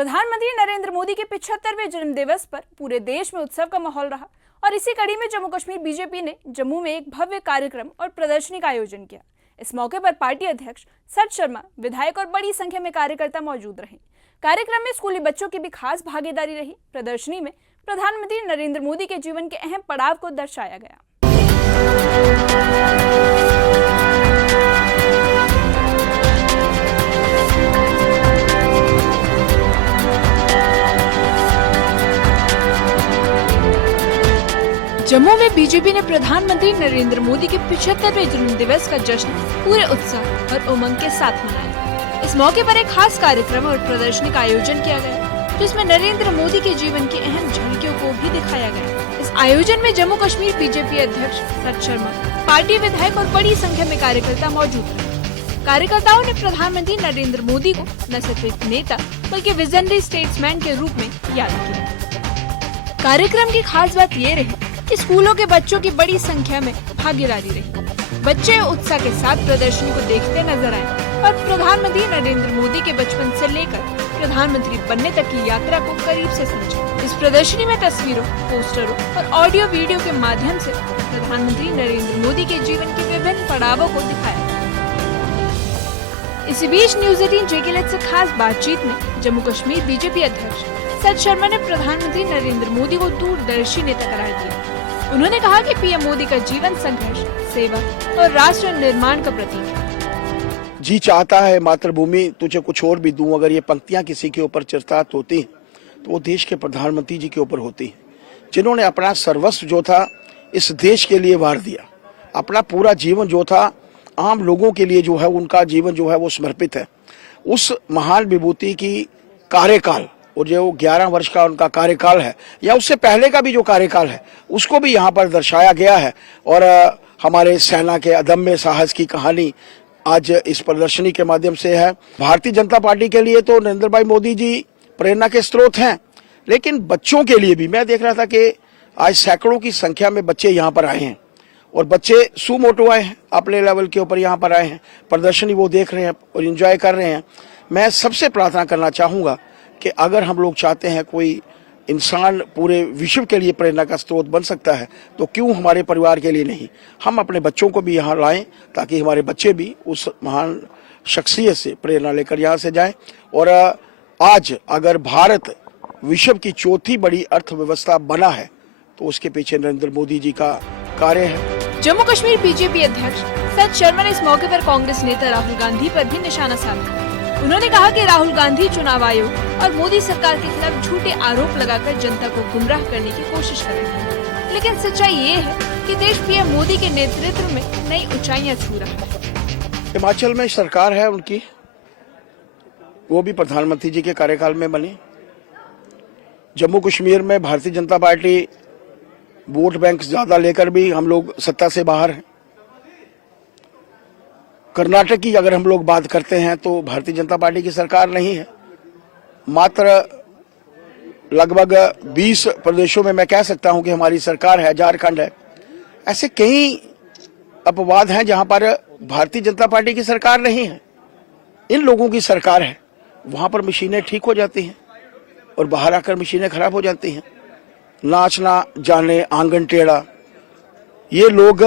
प्रधानमंत्री नरेंद्र मोदी के 75वें जन्म दिवस पर पूरे देश में उत्सव का माहौल रहा और इसी कड़ी में जम्मू कश्मीर बीजेपी ने जम्मू में एक भव्य कार्यक्रम और प्रदर्शनी का आयोजन किया। इस मौके पर पार्टी अध्यक्ष सत शर्मा, विधायक और बड़ी संख्या में कार्यकर्ता मौजूद रहे। कार्यक्रम में स्कूली बच्चों की भी खास भागीदारी रही। प्रदर्शनी में प्रधानमंत्री नरेंद्र मोदी के जीवन के अहम पड़ाव को दर्शाया गया। जम्मू में बीजेपी ने प्रधानमंत्री नरेंद्र मोदी के 75वें जन्म दिवस का जश्न पूरे उत्साह और उमंग के साथ मनाया। इस मौके पर एक खास कार्यक्रम और प्रदर्शनी का आयोजन किया गया, जिसमें नरेंद्र मोदी के जीवन की अहम झलकियों को भी दिखाया गया। इस आयोजन में जम्मू कश्मीर बीजेपी अध्यक्ष सत शर्मा, पार्टी विधायक और बड़ी संख्या में कार्यकर्ता मौजूद रहे। कार्यकर्ताओं ने प्रधानमंत्री नरेंद्र मोदी को न सिर्फ एक नेता बल्कि विजनरी स्टेट्समैन के रूप में याद किया। कार्यक्रम की खास बात ये रही कि स्कूलों के बच्चों की बड़ी संख्या में भागीदारी रही। बच्चे उत्साह के साथ प्रदर्शनी को देखते नजर आए और प्रधानमंत्री नरेंद्र मोदी के बचपन से लेकर प्रधानमंत्री बनने तक की यात्रा को करीब से समझा। इस प्रदर्शनी में तस्वीरों, पोस्टरों और ऑडियो वीडियो के माध्यम से प्रधानमंत्री नरेंद्र मोदी के जीवन के विभिन्न पड़ावों को दिखाया। इसी बीच न्यूज 18 जे से खास बातचीत में जम्मू कश्मीर बीजेपी अध्यक्ष सत शर्मा ने प्रधानमंत्री नरेंद्र मोदी को दूरदर्शी नेता करार दिया। उन्होंने कहा कि पीएम मोदी का जीवन संघर्ष, सेवा और राष्ट्र निर्माण का प्रतीक है। जी चाहता है मातृभूमि तुझे कुछ और भी दूं। अगर ये पंक्तियां किसी के ऊपर चरितार्थ होती तो वो देश के प्रधानमंत्री जी के ऊपर होती है, जिन्होंने अपना सर्वस्व जो था इस देश के लिए वार दिया। अपना पूरा जीवन जो था आम लोगों के लिए जो है उनका जीवन जो है वो समर्पित है। उस महान विभूति की कार्यकाल और जो 11 वर्ष का उनका कार्यकाल है या उससे पहले का भी जो कार्यकाल है उसको भी यहाँ पर दर्शाया गया है। और हमारे सेना के अदम्य साहस की कहानी आज इस प्रदर्शनी के माध्यम से है। भारतीय जनता पार्टी के लिए तो नरेंद्र भाई मोदी जी प्रेरणा के स्रोत हैं, लेकिन बच्चों के लिए भी मैं देख रहा था कि आज सैकड़ों की संख्या में बच्चे यहाँ पर आए हैं और बच्चे सुमोटो आए हैं, अपने लेवल के ऊपर यहाँ पर आए हैं। प्रदर्शनी वो देख रहे हैं और एंजॉय कर रहे हैं। मैं सबसे प्रार्थना करना चाहूँगा कि अगर हम लोग चाहते हैं कोई इंसान पूरे विश्व के लिए प्रेरणा का स्रोत बन सकता है तो क्यों हमारे परिवार के लिए नहीं, हम अपने बच्चों को भी यहाँ लाएं ताकि हमारे बच्चे भी उस महान शख्सियत से प्रेरणा लेकर यहाँ से जाएं। और आज अगर भारत विश्व की चौथी बड़ी अर्थव्यवस्था बना है तो उसके पीछे नरेंद्र मोदी जी का कार्य है। जम्मू कश्मीर बीजेपी अध्यक्ष सत शर्मा ने इस मौके पर कांग्रेस नेता राहुल गांधी पर भी निशाना साधा। उन्होंने कहा कि राहुल गांधी चुनाव आयोग और मोदी सरकार के खिलाफ झूठे आरोप लगाकर जनता को गुमराह करने की कोशिश कर रहे हैं, लेकिन सच्चाई ये है कि देश पीएम मोदी के नेतृत्व में नई ऊंचाइयां छू रहा है। हिमाचल में सरकार है उनकी, वो भी प्रधानमंत्री जी के कार्यकाल में बनी। जम्मू कश्मीर में Bharatiya Janata party vote bank ज्यादा लेकर भी हम लोग सत्ता से बाहर हैं। कर्नाटक की अगर हम लोग बात करते हैं तो भारतीय जनता पार्टी की सरकार नहीं है। मात्र लगभग 20 प्रदेशों में मैं कह सकता हूं कि हमारी सरकार है। झारखंड है। ऐसे कई अपवाद हैं जहां पर भारतीय जनता पार्टी की सरकार नहीं है। इन लोगों की सरकार है, वहां पर मशीनें ठीक हो जाती हैं और बाहर आकर मशीनें खराब हो जाती हैं। नाचना जाने आंगन टेढ़ा, ये लोग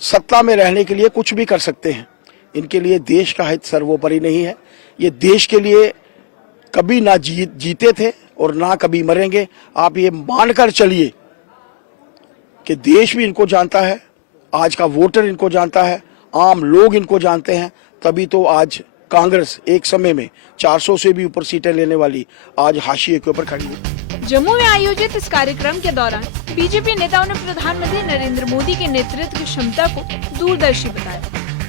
सत्ता में रहने के लिए कुछ भी कर सकते हैं। इनके लिए देश का हित सर्वोपरि नहीं है। ये देश के लिए कभी ना जीते थे और ना कभी मरेंगे। आप ये मानकर चलिए कि देश भी इनको जानता है, आज का वोटर इनको जानता है, आम लोग इनको जानते हैं। तभी तो आज कांग्रेस एक समय में 400 से भी ऊपर सीटें लेने वाली आज हाशिए के ऊपर खड़ी है। जम्मू में आयोजित इस कार्यक्रम के दौरान बीजेपी नेताओं ने प्रधानमंत्री नरेंद्र मोदी के नेतृत्व की क्षमता को दूरदर्शी बताया।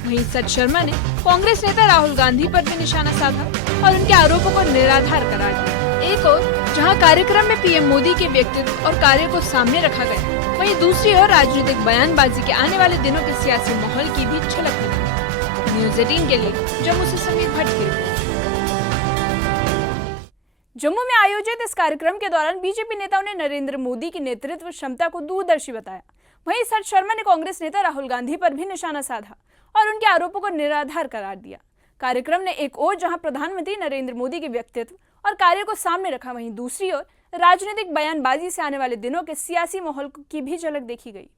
वहीं सत शर्मा ने कांग्रेस नेता राहुल गांधी पर भी निशाना साधा और उनके आरोपों को निराधार करार दिया। एक और जहां कार्यक्रम में पीएम मोदी के व्यक्तित्व और कार्य को सामने रखा गया, वहीं दूसरी ओर राजनीतिक बयानबाजी के आने वाले दिनों के सियासी माहौल की भी झलक मिली। न्यूज 18 के लिए जम्मू से समीर भट्ट की रिपोर्ट। जम्मू में आयोजित इस कार्यक्रम के दौरान बीजेपी नेताओं ने नरेंद्र मोदी की नेतृत्व क्षमता को दूरदर्शी बताया। वहीं सत शर्मा ने कांग्रेस नेता राहुल गांधी पर भी निशाना साधा और उनके आरोपों को निराधार करार दिया। कार्यक्रम ने एक ओर जहां प्रधानमंत्री नरेंद्र मोदी के व्यक्तित्व और कार्य को सामने रखा, वहीं दूसरी ओर राजनीतिक बयानबाजी से आने वाले दिनों के सियासी माहौल की भी झलक देखी गई।